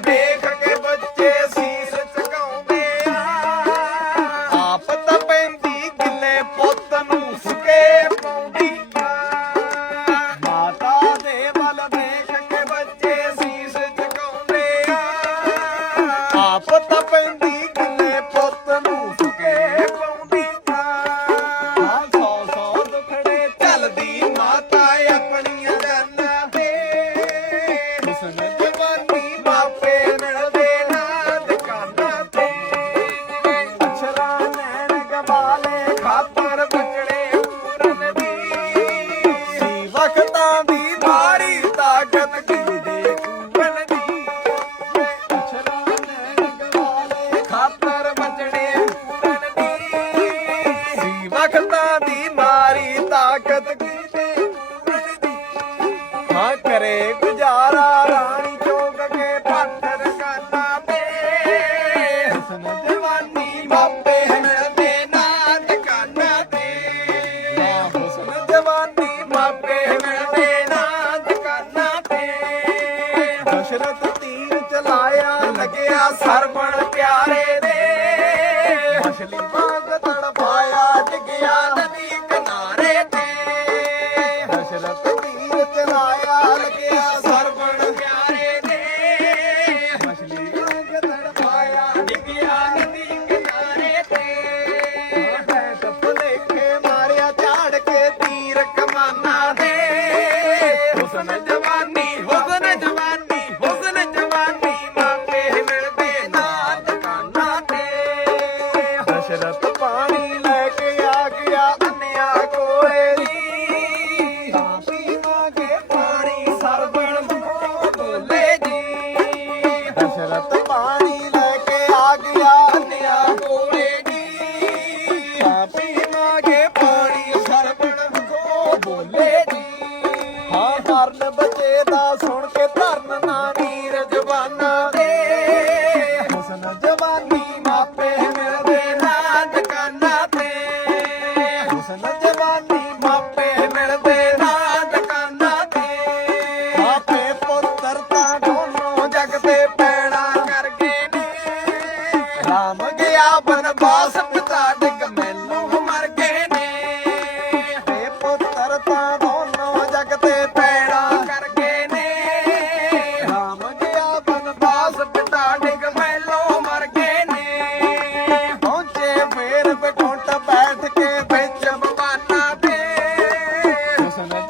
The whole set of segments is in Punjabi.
ਦੇਖ ਕੇ ਬੱਚੇ ਸੀਸ ਝੁਕਾਉਂਦੇ ਆ। ਆਪ ਤਾਂ ਪੈਂਦੀ ਗਿੱਲੇ ਪੁੱਤ ਨੂੰ ਸੁਕੇ ਪਾਉਂਦੀ ਆ। ਮਾਤਾ ਦੇ ਵੱਲ ਦੇਖ ਕੇ ਬੱਚੇ ਸੀਸ ਝੁਕਾਉਂਦੇ ਆ। ਆਪ ਤਾਂ ਖਾਤਰ ਬਚਣੇ ਰਣਦੀ ਸੀ ਵਖਤਾਂ ਦੀ ਮਾਰੀ ਤਾਕਤ ਕੀਤੇ ਹਾਂ ਕਰੇ ਗੁਜ਼ਾਰਾ ਰਾਣੀ ਚੋਕ ਕੇ ਪੱਥਰ ਕਾਨਾ ਤੇ। ਹਸਨ ਜਵਾਨੀ ਮਾਪ Saya 吧你 ਰਾਮ ਗਿਆ ਬਨਵਾਸ, ਪਿਤਾ ਡਿਕ ਮੈਨੂੰ ਮਰ ਗਏ ਨੇ। ਹੇ ਪੁੱਤਰ ਤਾਂ ਦੋਨੋਂ ਜਗ ਤੇ ਪੈਣਾ ਕਰ ਗਏ ਨੇ। ਰਾਮ ਗਿਆ ਬਨਵਾਸ, ਪਿਤਾ ਡਿਕ ਮੈਨੂੰ ਮਰ ਗਏ ਨੇ। ਪਹੁੰਚੇ ਫੇਰ ਬਕੁੰਟ ਬੈਠ ਕੇ ਵਿੱਚ ਬਵਾਨਾ ਤੇ।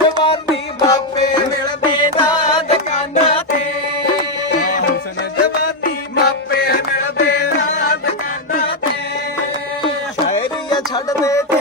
ਜਵਾਨੀ ਬਾਪੇ ਮਿਲਦੇ ਨਾ। ਛੱਡ ਦੇ